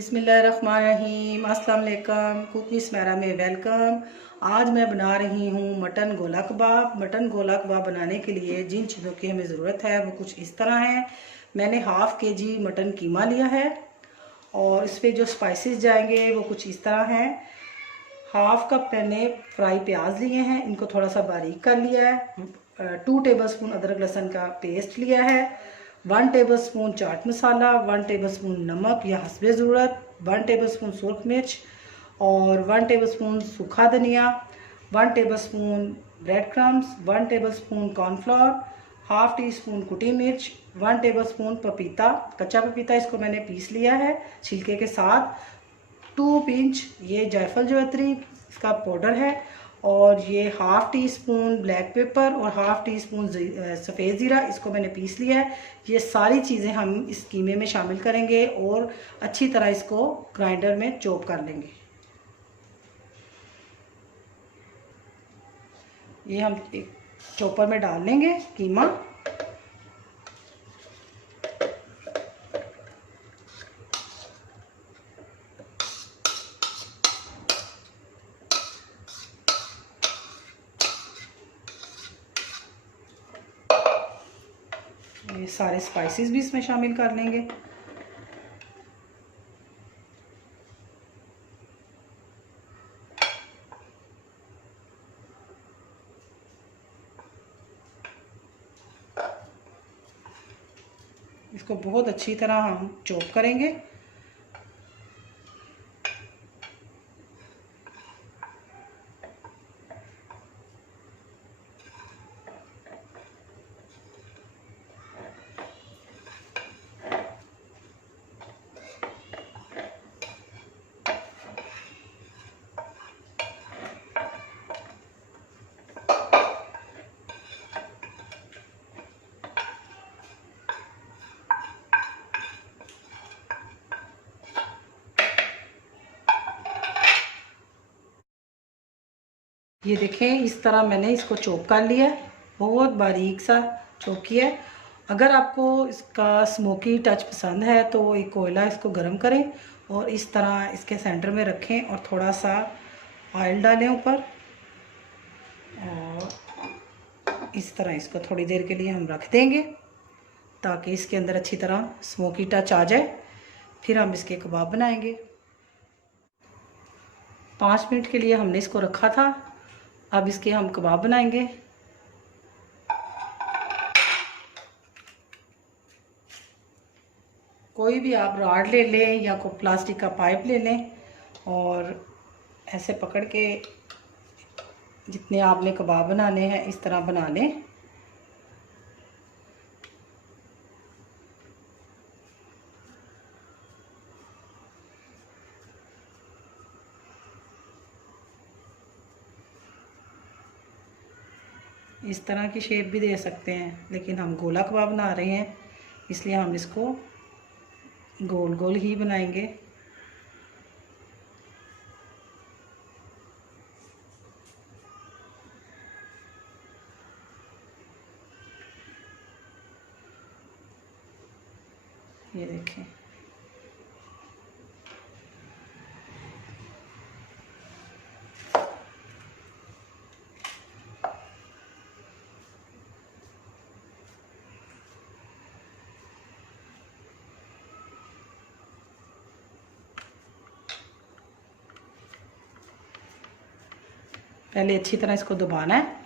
बिस्मिल्लाहिर्रहमानिर्रहीम, अस्सलाम वालेकुम। कुक विद स्मैरा में वेलकम। आज मैं बना रही हूँ मटन गोला कबाब। मटन गोला कबाब बनाने के लिए जिन चीज़ों की हमें ज़रूरत है वो कुछ इस तरह है। मैंने हाफ़ kg मटन कीमा लिया है और इस पर जो स्पाइसेस जाएंगे वो कुछ इस तरह हैं। हाफ़ कप मैंने फ्राई प्याज लिए हैं, इनको थोड़ा सा बारीक कर लिया है। 2 टेबलस्पून अदरक लहसुन का पेस्ट लिया है। 1 टेबलस्पून चाट मसाला, 1 टेबलस्पून नमक या हस्बे ज़रूरत, 1 टेबलस्पून सूरख मिर्च और 1 टेबलस्पून सूखा धनिया, 1 tablespoon bread crumbs, 1 tablespoon cornflour, half tea spoon कुटी मिर्च, 1 टेबलस्पून पपीता, कच्चा पपीता इसको मैंने पीस लिया है छिलके के साथ। 2 पिंच ये जायफल जवित्री इसका पाउडर है और ये half tea spoon black pepper और हाफ़ टी स्पून सफ़ेद ज़ीरा इसको मैंने पीस लिया है। ये सारी चीज़ें हम इस कीमे में शामिल करेंगे और अच्छी तरह इसको ग्राइंडर में चॉप कर लेंगे। ये हम एक चॉपर में डाल लेंगे कीमा। ये सारे स्पाइसेस भी इसमें शामिल कर लेंगे। इसको बहुत अच्छी तरह हम चॉप करेंगे। ये देखें इस तरह मैंने इसको चॉप कर लिया है, बहुत बारीक सा चॉप किया है। अगर आपको इसका स्मोकी टच पसंद है तो एक कोयला इसको गर्म करें और इस तरह इसके सेंटर में रखें और थोड़ा सा ऑयल डालें ऊपर और इस तरह इसको थोड़ी देर के लिए हम रख देंगे ताकि इसके अंदर अच्छी तरह स्मोकी टच आ जाए। फिर हम इसके कबाब बनाएंगे। 5 मिनट के लिए हमने इसको रखा था। अब इसके हम कबाब बनाएंगे। कोई भी आप रॉड ले लें या कोई प्लास्टिक का पाइप ले लें और ऐसे पकड़ के जितने आपने कबाब बनाने हैं इस तरह बना लें। इस तरह की शेप भी दे सकते हैं, लेकिन हम गोला कबाब बना रहे हैं इसलिए हम इसको गोल गोल ही बनाएंगे। ये देखें पहले अच्छी तरह इसको दबाना है।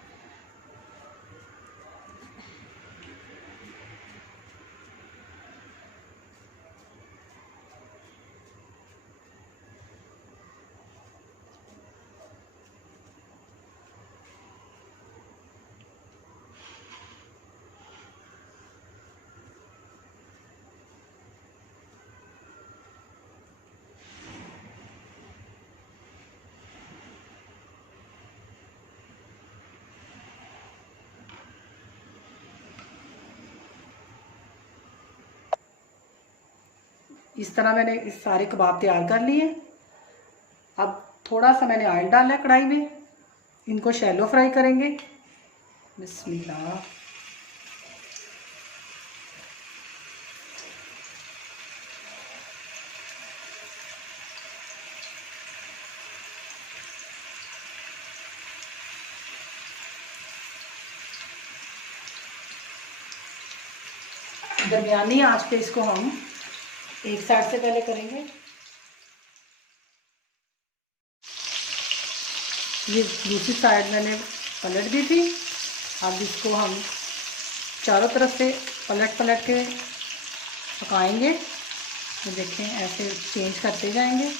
इस तरह मैंने इस सारे कबाब तैयार कर लिए। अब थोड़ा सा मैंने ऑयल डाला है कढ़ाई में, इनको शैलो फ्राई करेंगे। बिस्मिल्लाह। दरमियानी आंच पे इसको हम एक साइड से पहले करेंगे। ये दूसरी साइड मैंने पलट दी थी। अब इसको हम चारों तरफ से पलट पलट के पकाएंगे। तो देखें ऐसे चेंज करते जाएंगे।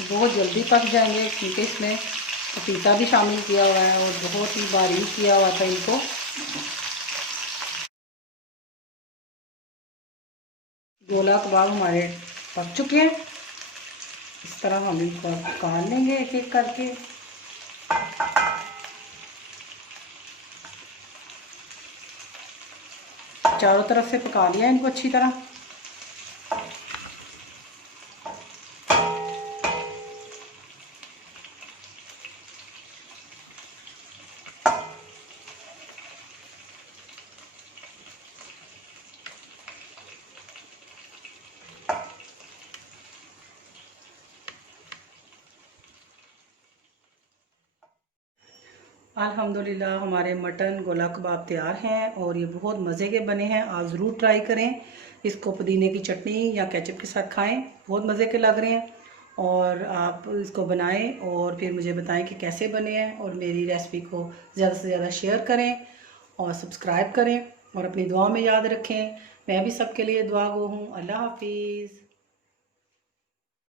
बहुत जल्दी पक जाएंगे क्योंकि इसमें पपीता भी शामिल किया हुआ है और बहुत ही बारीक किया हुआ था इनको। गोला कबाब हमारे पक चुके हैं। इस तरह हम इनको पका लेंगे एक एक करके। चारों तरफ से पका लिया इनको अच्छी तरह। अल्हम्दुलिल्लाह हमारे मटन गोला कबाब तैयार हैं और ये बहुत मज़े के बने हैं। आप ज़रूर ट्राई करें। इसको पुदीने की चटनी या केचप के साथ खाएं, बहुत मज़े के लग रहे हैं। और आप इसको बनाएं और फिर मुझे बताएं कि कैसे बने हैं। और मेरी रेसिपी को ज़्यादा से ज़्यादा शेयर करें और सब्सक्राइब करें और अपनी दुआ में याद रखें। मैं भी सबके लिए दुआ गो हूँ। अल्लाह हाफिज़।